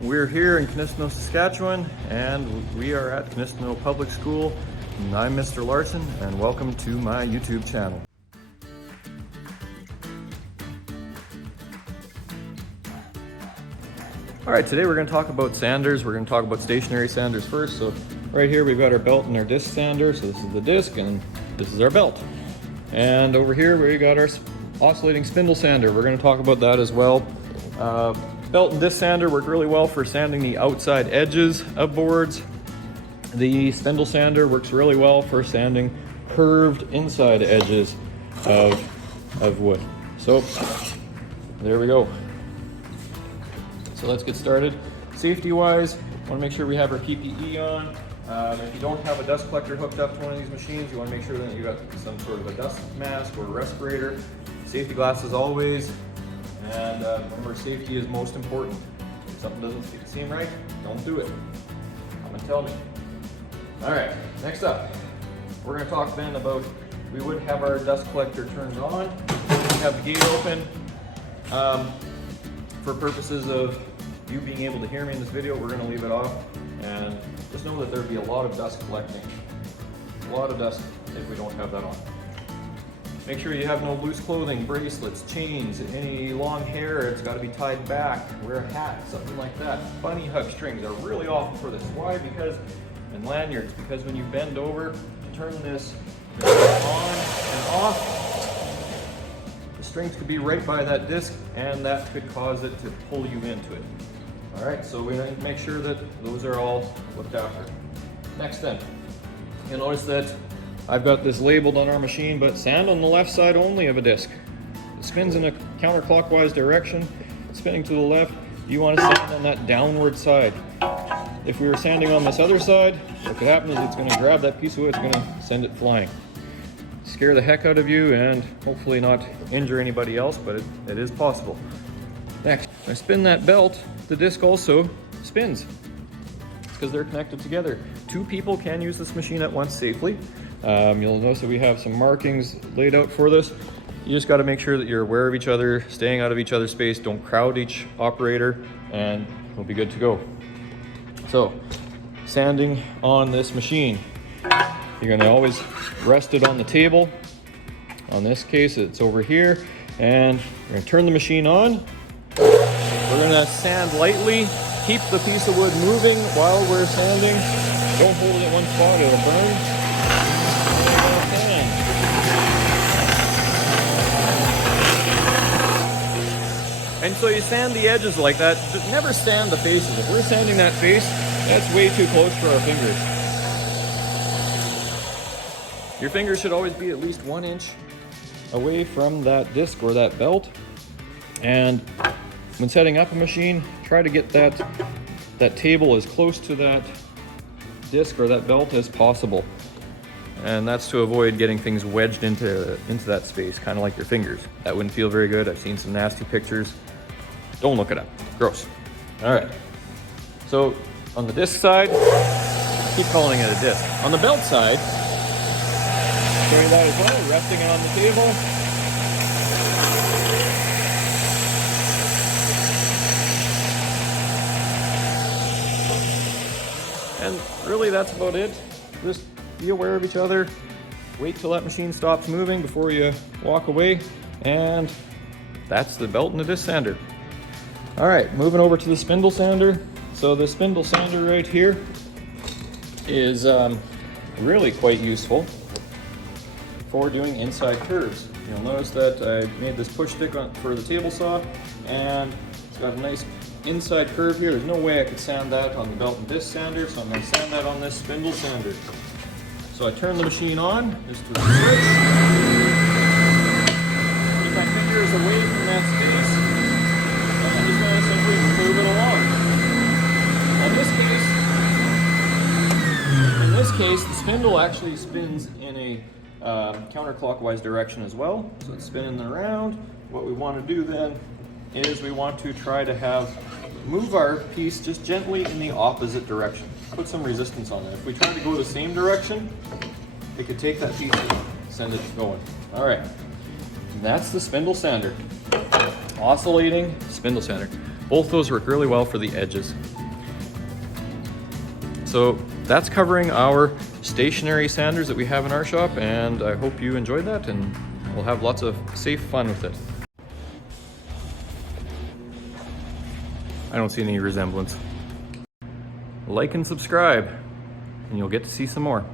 We're here in Kinistino, Saskatchewan, and we are at Kinistino Public School. And I'm Mr. Larson, and welcome to my YouTube channel. All right, today we're going to talk about sanders. We're going to talk about stationary sanders first. So right here we've got our belt and our disc sander. So this is the disc and this is our belt. And over here we got our oscillating spindle sander. We're going to talk about that as well. Belt and disc sander work really well for sanding the outside edges of boards. The spindle sander works really well for sanding curved inside edges of wood. So there we go. So let's get started. Safety wise, want to make sure we have our PPE on. If you don't have a dust collector hooked up to one of these machines, you want to make sure that you got some sort of a dust mask or a respirator. Safety glasses always. And remember, safety is most important. If something doesn't seem right, don't do it. Come and tell me. All right, next up, we're going to talk then about, we would have our dust collector turned on. We have the gate open. For purposes of you being able to hear me in this video, we're going to leave it off. And just know that there'd be a lot of dust collecting. A lot of dust if we don't have that on. Make sure you have no loose clothing, bracelets, chains, any long hair, it's got to be tied back. Wear a hat, something like that. Bunny hug strings are really awful for this. Why? And lanyards, because when you bend over to turn this on and off, the strings could be right by that disc and that could cause it to pull you into it. All right, so we need to make sure that those are all looked after. Next then, you'll notice that I've got this labeled on our machine, but sand on the left side only of a disc. It spins in a counterclockwise direction. Spinning to the left, you want to sand on that downward side. If we were sanding on this other side, what could happen is it's going to grab that piece of wood, it's going to send it flying. Scare the heck out of you and hopefully not injure anybody else, but it is possible. Next, when I spin that belt, the disc also spins. It's because they're connected together. Two people can use this machine at once safely. You'll notice that we have some markings laid out for this. You just got to make sure that you're aware of each other, staying out of each other's space, don't crowd each operator, and we'll be good to go. So, sanding on this machine. You're going to always rest it on the table. On this case, it's over here, and we're going to turn the machine on. We're going to sand lightly, keep the piece of wood moving while we're sanding. Don't hold it in one spot, it'll burn. And so you sand the edges like that, but never sand the faces. If we're sanding that face, that's way too close for our fingers. Your fingers should always be at least 1 inch away from that disc or that belt. And when setting up a machine, try to get that table as close to that disc or that belt as possible. And that's to avoid getting things wedged into that space, kind of like your fingers. That wouldn't feel very good. I've seen some nasty pictures. Don't look it up. Gross. All right. So on the disc side, I keep calling it a disc. On the belt side, doing that as well, resting it on the table. And really that's about it. Just be aware of each other. Wait till that machine stops moving before you walk away. And that's the belt and the disc sander. All right, moving over to the spindle sander. So the spindle sander right here is really quite useful for doing inside curves. You'll notice that I made this push stick for the table saw, and it's got a nice inside curve here. There's no way I could sand that on the belt and disc sander, so I'm going to sand that on this spindle sander. So I turn the machine on, just to switch. Keep my fingers away from that space. And I'm just going to simply move it along. In this case, the spindle actually spins in a counterclockwise direction as well. So it's spinning around. What we want to do then is we want to try to move our piece just gently in the opposite direction. Put some resistance on it. If we try to go the same direction, it could take that piece and send it going. All right, that's the spindle sander. Oscillating spindle sander. Both those work really well for the edges. So that's covering our stationary sanders that we have in our shop, and I hope you enjoyed that, and we'll have lots of safe fun with it. I don't see any resemblance. Like and subscribe, and you'll get to see some more.